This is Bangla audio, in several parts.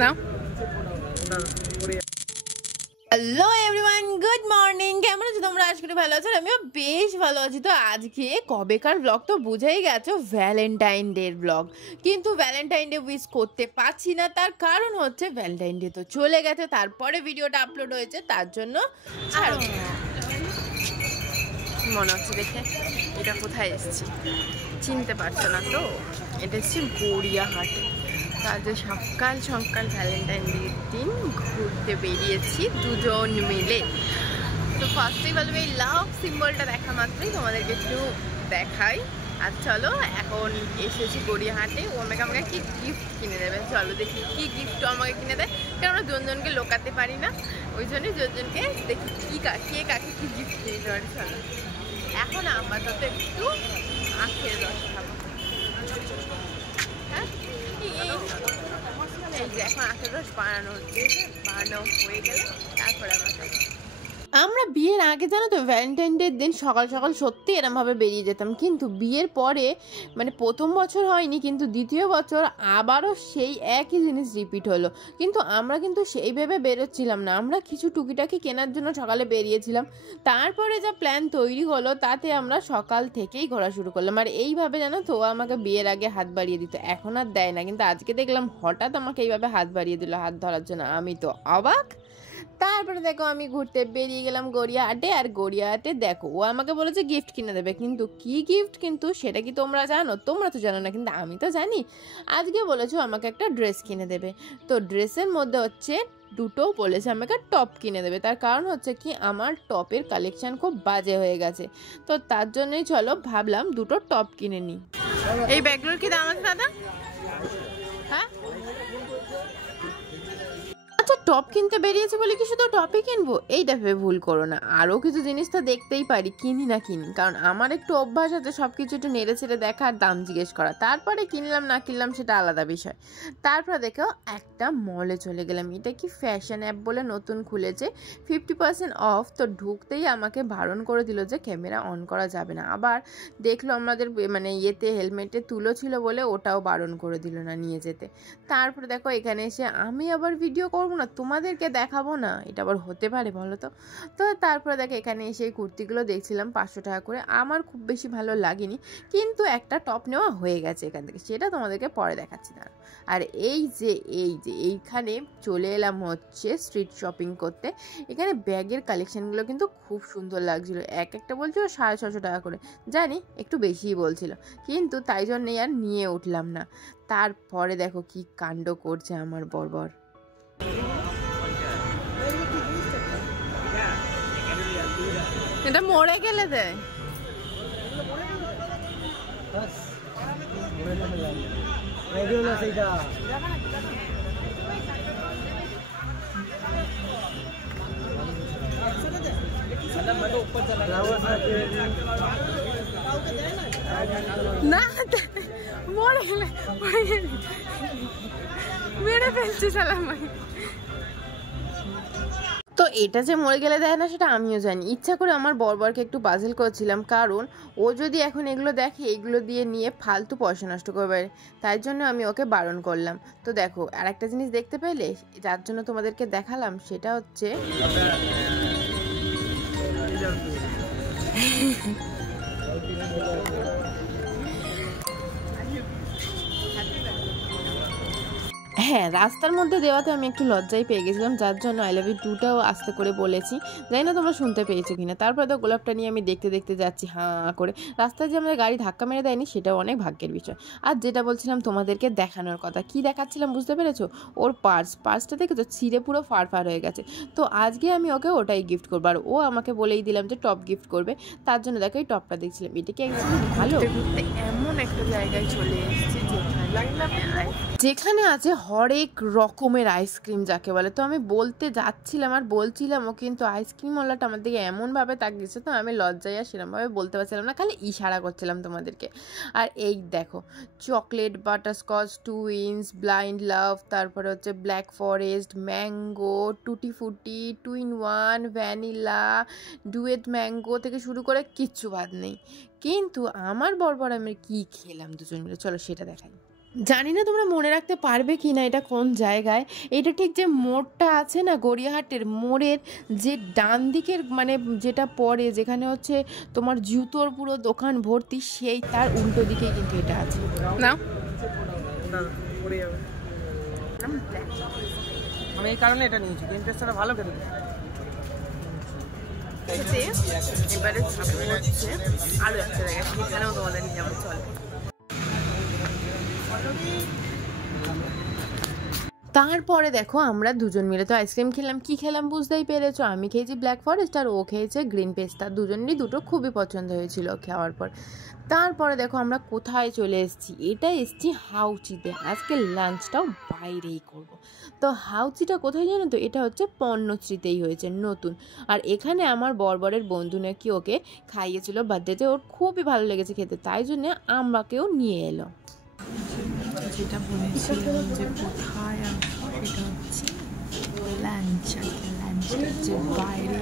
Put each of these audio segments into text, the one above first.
নাও। Hello everyone, good morning. কেমন আছো তোমরা? আশা করি ভালো আছো। আমিও বেশ ভালো আছি। তো আজকে কবেকার ব্লগ তো বুঝেই গেছো, ভ্যালেন্টাইন ডের ব্লগ। কিন্তু ভ্যালেন্টাইন ডে উইশ করতে পারছি না, তার কারণ হচ্ছে ভ্যালেন্টাইন ডে তো চলে গেছে, তারপরে ভিডিওটা আপলোড হয়েছে, তার জন্য আর মনে হচ্ছে দেখে এটা কোথায় এসেছি চিনতে পারছো না তো। এটা এসেছি গড়িয়াহাটে। তাদের সকাল সকাল ভ্যালেন্টাইন ডের দিন ঘুরতে বেরিয়েছি দুজন মিলে। তো ফার্স্টেই বলবে এই লাভ সিম্বলটা দেখা মাত্রই তোমাদেরকে একটু দেখাই। আর চলো এখন এসেছি গড়িয়াহাটে। ও আমাকে কি গিফট কিনে দেবে, চলো দেখি কি গিফট আমাকে কিনে দেয়। কারণ আমরা দুজনকে লোকাতে পারি না, ওই জন্যই দুজনকে দেখি কি কে কাকে কি গিফট কিনে দিতে পারি। চলো এখন আপাতত একটু আখের রস খাবো। হ্যাঁ, এই যে এখন আখের রস বানানো হচ্ছে, বানানো হয়ে গেলে তারপরে আমরা বিয়ের আগে জানো তো ভ্যালেন্টাইন ডের দিন সকাল সকাল সত্যি এরমভাবে বেরিয়ে যেতাম, কিন্তু বিয়ের পরে মানে প্রথম বছর হয়নি, কিন্তু দ্বিতীয় বছর আবারও সেই একই জিনিস রিপিট হলো। কিন্তু আমরা কিন্তু সেইভাবে বেরোচ্ছিলাম না, আমরা কিছু টুকিটাকি কেনার জন্য সকালে বেরিয়েছিলাম। তারপরে যা প্ল্যান তৈরি হলো তাতে আমরা সকাল থেকেই ঘোরা শুরু করলাম। আর এইভাবে জানো তো আমাকে বিয়ের আগে হাত বাড়িয়ে দিত, এখন আর দেয় না, কিন্তু আজকে দেখলাম হঠাৎ আমাকে এইভাবে হাত বাড়িয়ে দিল হাত ধরার জন্য। আমি তো অবাক। তারপরে দেখো আমি ঘুরতে বেরিয়ে গেলাম গড়িয়াহাটে। আর গড়িয়াহাটে দেখো ও আমাকে বলেছে গিফট কিনে দেবে, কিন্তু কি গিফট কিন্তু সেটা কি তোমরা জানো? তোমরা তো জানো না, কিন্তু আমি তো জানি। আজকে বলেছো আমাকে একটা ড্রেস কিনে দেবে। তো ড্রেসের মধ্যে হচ্ছে দুটো বলেছে আমাকে টপ কিনে দেবে। তার কারণ হচ্ছে কি আমার টপের কালেকশন খুব বাজে হয়ে গেছে, তো তার জন্যই চলো ভাবলাম দুটো টপ কিনে নিই। এই ব্যাগগুলোর কি দাম আছে দাদা? হ্যাঁ, টপ কিনতে বেরিয়েছে বলে কি শুধু টপই কিনবো? এইটা ভেবে ভুল করো না, আরও কিছু জিনিস তো দেখতেই পারি, কিনি না কিনি। কারণ আমার একটু অভ্যাস আছে সব কিছু একটু নেড়ে ছেড়ে দেখা আর দাম জিজ্ঞেস করা, তারপরে কিনলাম না কিনলাম সেটা আলাদা বিষয়। তারপরে দেখো একটা মলে চলে গেলাম। এটা কি ফ্যাশন অ্যাপ বলে নতুন খুলেছে, 50% অফ। তো ঢুকতেই আমাকে বারণ করে দিল যে ক্যামেরা অন করা যাবে না। আবার দেখলো আমাদের মানে ইয়েতে হেলমেটে তুলো ছিল বলে ওটাও বারণ করে দিল না নিয়ে যেতে। তারপরে দেখো এখানে এসে আমি আবার ভিডিও করবো না, তোমাদেরকে দেখাবো না, এটা আবার হতে পারে বলো তো? তো তারপরে দেখো এখানে এসে এই কুর্তিগুলো দেখছিলাম 500 টাকা করে। আমার খুব বেশি ভালো লাগেনি, কিন্তু একটা টপ নেওয়া হয়ে গেছে এখান থেকে, সেটা তোমাদেরকে পরে দেখাচ্ছি না। আর এই যে এইখানে চলে এলাম হচ্ছে স্ট্রিট শপিং করতে। এখানে ব্যাগের কালেকশানগুলো কিন্তু খুব সুন্দর লাগছিলো। একটা বলছিল 650 টাকা করে, জানি একটু বেশিই বলছিল, কিন্তু তাই জন্যই আর নিয়ে উঠলাম না। তারপরে দেখো কি কাণ্ড করছে আমার বরবর। এটা মরে গেলে দেয়। না মরে গেলে মেরে ফেলছে সালামাই। তো এটা যে মরে গেলে দেয় না সেটা আমিও জানি, ইচ্ছা করে আমার বরবরকে একটু পাজল করছিলাম, কারণ ও যদি এখন এগুলো দেখে এগুলো দিয়ে নিয়ে ফালতু পয়সা নষ্ট করবে, তাই জন্য আমি ওকে বারণ করলাম। তো দেখো আর একটা জিনিস দেখতে পেলে, যার জন্য তোমাদেরকে দেখালাম, সেটা হচ্ছে হ্যাঁ, রাস্তার মধ্যে দেওয়াতে আমি একটু লজ্জাই পেয়ে গেছিলাম, যার জন্য আই লাভ ইউ টুটাও আস্তে করে বলেছি। জানি না তোমরা শুনতে পেয়েছো কিনা। তারপরে তো গোলাপটা নিয়ে আমি দেখতে দেখতে যাচ্ছি হাঁ করে। রাস্তায় যে আমাদের গাড়ি ধাক্কা মেরে দেয়নি সেটাও অনেক ভাগ্যের বিষয়। আর যেটা বলছিলাম তোমাদেরকে দেখানোর কথা, কি দেখাচ্ছিলাম বুঝতে পেরেছো? ওর পার্সটা দেখেছো ছিঁড়ে পুরো ফার হয়ে গেছে। তো আজকে আমি ওকে ওটাই গিফট করবো, আর ও আমাকে বলেই দিলাম যে টপ গিফট করবে, তার জন্য দেখো এই টপটা দেখছিলাম। এটা কি একদম ভালো। ঘুরতে এমন একটা জায়গায় চলে এসেছি যেখানে যেখানে আছে হরেক রকমের আইসক্রিম যাকে বলে। তো আমি বলতে যাচ্ছিলাম আর বলছিলামও, কিন্তু আইসক্রিমওয়ালাটা আমার দিকে এমনভাবে তাকিয়েছে, তো আমি লজ্জায় আর সেরকমভাবে বলতে পারছিলাম না, খালি ইশারা করছিলাম তোমাদেরকে। আর এই দেখো, চকলেট, বাটারস্কচ, টুইন্স, ব্লাইন্ড লাভ, তারপরে হচ্ছে ব্ল্যাক ফরেস্ট, ম্যাঙ্গো, টুটি ফুটি, twin one, vanilla, duet mango থেকে শুরু করে কিচ্ছু বাদ নেই। কিন্তু আমার বরবর আমি কি খেলাম দুজন মিলে, চলো সেটা দেখাই। জানি না তোমরা মনে রাখতে পারবে কি না এটা কোন জায়গায়। এটা ঠিক যে মোড়টা আছে না গড়িয়াহাটের মোড়ের যে ডান দিকের মানে যেটা পড়ে, যেখানে হচ্ছে তোমার জুতোর পুরো দোকান ভর্তি, সেই তার উল্টো দিকেই কিন্তু এটা আছে না। আমি এই কারণে এটা নিয়েছি, ইন্টারেস্টটা ভালো খেতে। এবারে সামনে হচ্ছে আরো একটা জায়গা, সেখানেও তোমাদের নিয়ে যাবো, চলো। তারপরে দেখো আমরা দুজন মিলে তো আইসক্রিম খেলাম। কি খেলাম বুঝতেই পেরেছো, আমি খেয়েছি ব্ল্যাক ফরেস্ট আর ও খেয়েছে গ্রিন পেস্তা। দুজনেরই দুটো খুবই পছন্দ হয়েছিল খাওয়ার পর। তারপরে দেখো আমরা কোথায় চলে এসেছি, এটা এসেছি হাউচিতে। আজকে লাঞ্চটাও বাইরেই করব। তো হাউচিটা কোথায় জানো তো, এটা হচ্ছে পণ্যশ্রীতেই হয়েছে নতুন। আর এখানে আমার বরবরের বন্ধু নাকি ওকে খাইয়েছিল বার্থডেতে, ওর খুবই ভালো লেগেছে খেতে, তাই জন্য আমাকেও নিয়ে এলো। যেটা বলেছিলাম যে কোথায় আসবো, সেটা হচ্ছে লাঞ্চ। লাঞ্চের যে বাইরে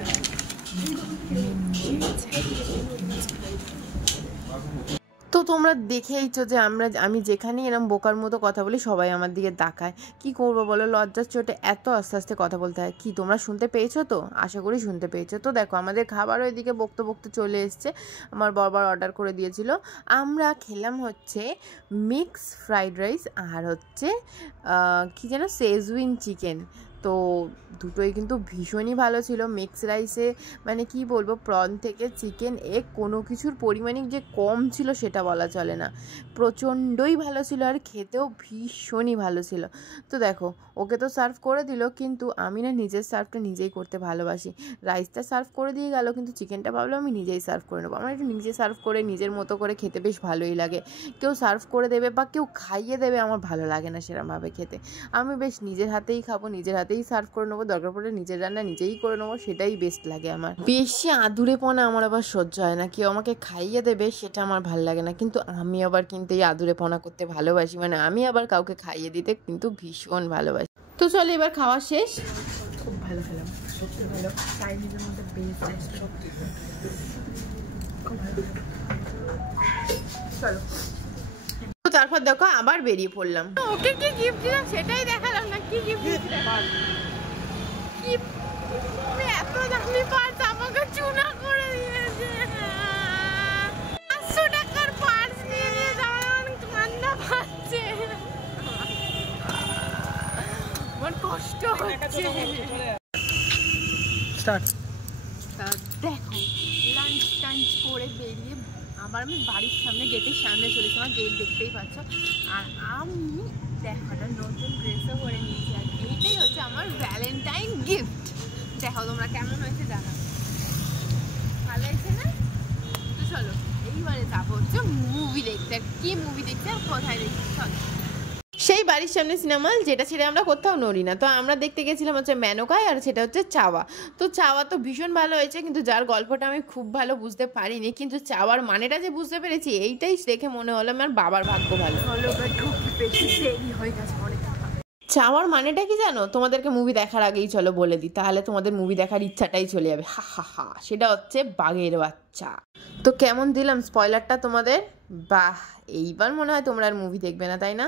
তো তোমরা দেখেইছো যে আমি যেখানেই এরকম বোকার মতো কথা বলি সবাই আমার দিকে তাকায়। কি করবো বলো, লজ্জার চোটে এত আস্তে আস্তে কথা বলতে হয়। কি তোমরা শুনতে পেয়েছো তো? আশা করি শুনতে পেয়েছো। তো দেখো আমাদের খাবারও এদিকে বকতে বকতে চলে এসছে। আমার বারবার অর্ডার করে দিয়েছিল। আমরা খেলাম হচ্ছে মিক্স ফ্রাইড রাইস আর হচ্ছে কি যেন সেজউইন চিকেন। তো দুটোই কিন্তু ভীষণই ভালো ছিল। মিক্স রাইসে মানে কি বলবো, প্রন থেকে চিকেন এগ কোনো কিছুর পরিমাণে যে কম ছিল সেটা বলা চলে না, প্রচণ্ডই ভালো ছিল আর খেতেও ভীষণই ভালো ছিল। তো দেখো ওকে তো সার্ভ করে দিল, কিন্তু আমি না নিজের সার্ভটা নিজেই করতে ভালোবাসি। রাইসটা সার্ভ করে দিয়ে গেল, কিন্তু চিকেনটা ভাবলাম আমি নিজেই সার্ভ করে নেবো। আমার একটু নিজে সার্ভ করে নিজের মতো করে খেতে বেশ ভালোই লাগে। কেউ সার্ভ করে দেবে বা কেউ খাইয়ে দেবে আমার ভালো লাগে না সেরকমভাবে খেতে। আমি বেশ নিজের হাতেই খাবো, নিজের হাতেই সার্ভ করে নেবো, দরকার পড়লে নিজের রান্না নিজেই করে নেবো, সেটাই বেস্ট লাগে আমার। বেশি আদুরেপনা আমার আবার সহ্য হয় না, কেউ আমাকে খাইয়ে দেবে সেটা আমার ভালো লাগে না। কিন্তু আমি আবার কিন্তু এই আদুরেপনা করতে ভালোবাসি, মানে আমি আবার কাউকে খাইয়ে দিতে কিন্তু ভীষণ ভালোবাসি। তো চলো এবার খাওয়া শেষ। খুব ভালো খেলাম, সত্যি ভালো। চাইনিজের মধ্যে বেস্ট, সত্যি খুব ভালো। চলো তারপর দেখো আবার বেরিয়ে পড়লাম। ওকে কি গিফট দিলাম সেটাই দেখালাম না। কি গিফট দিলাম? কি এত দামি পার্স আমাকে চুনা করে দিয়েছে। 500 টাকার পার্স নিয়ে নিয়ে যাওয়ার কান্না পাচ্ছে, আমার কষ্ট হচ্ছে। দেখো লাঞ্চ টাঞ্চ করে বেরিয়ে আবার আমি বাড়ির সামনে গেটের সামনে চলেছি, আমার গেট দেখতেই পাচ্ছ। আর আমি দেখো একটা নতুন ড্রেসও পরে নিয়েছি, আর এইটাই হচ্ছে আমার ভ্যালেন্টাইন গিফট। দেখো তোমরা কেমন হয়েছে জানা, ভালো হয়েছে না? তো চলো এইবারে যাবো হচ্ছে মুভি দেখতে। কি মুভি দেখতে আর কোথায় দেখতে, চলো। সেই বাড়ির সামনে সিনেমা হল, যেটা ছেড়ে আমরা কোথাও নড়ি না। তো আমরা দেখতে গেছিলাম হচ্ছে মেনকায়, আর সেটা হচ্ছে চাওয়া। তো চাওয়া তো ভীষণ ভালো হয়েছে, কিন্তু যার গল্পটা আমি খুব ভালো বুঝতে পারিনি, কিন্তু চাওয়ার মানেটা যে বুঝতে পেরেছি, এইটাই দেখে মনে হলো আমার বাবার ভাগ্য ভালো। চাওয়ার মানেটা কি জানো? তোমাদেরকে মুভি দেখার আগেই চলো বলে দিই, তাহলে তোমাদের মুভি দেখার ইচ্ছাটাই চলে যাবে। হা হা হা, সেটা হচ্ছে বাঘের বাচ্চা। তো কেমন দিলাম স্পয়লারটা তোমাদের? বাহ, এইবার মনে হয় তোমরা আর মুভি দেখবে না, তাই না?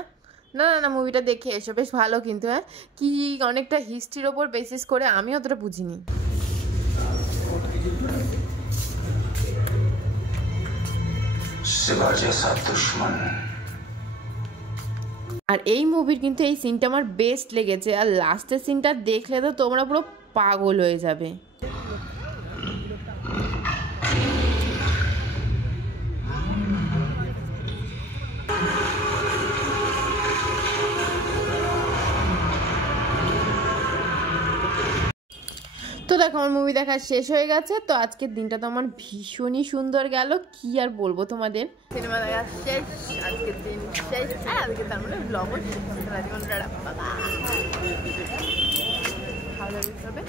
না না না, মুভিটা দেখে এসো, বেশ ভালো কিন্তু। হ্যাঁ, কি অনেকটা হিস্ট্রির ওপর বেসিস করে, আমি অতটা বুঝিনি। আর এই মুভির কিন্তু এই সিনটা আমার বেস্ট লেগেছে, আর লাস্টের সিনটা দেখলে তো তোমরা পুরো পাগল হয়ে যাবে। তো দেখো আমার মুভি দেখা শেষ হয়ে গেছে। তো আজকের দিনটা তো আমার ভীষণই সুন্দর গেল, কি আর বলবো তোমাদের। সিনেমা দেখা শেষ, আজকের দিন শেষ, আজকে তার মানে ব্লগও শেষ। ভালো লাগবে।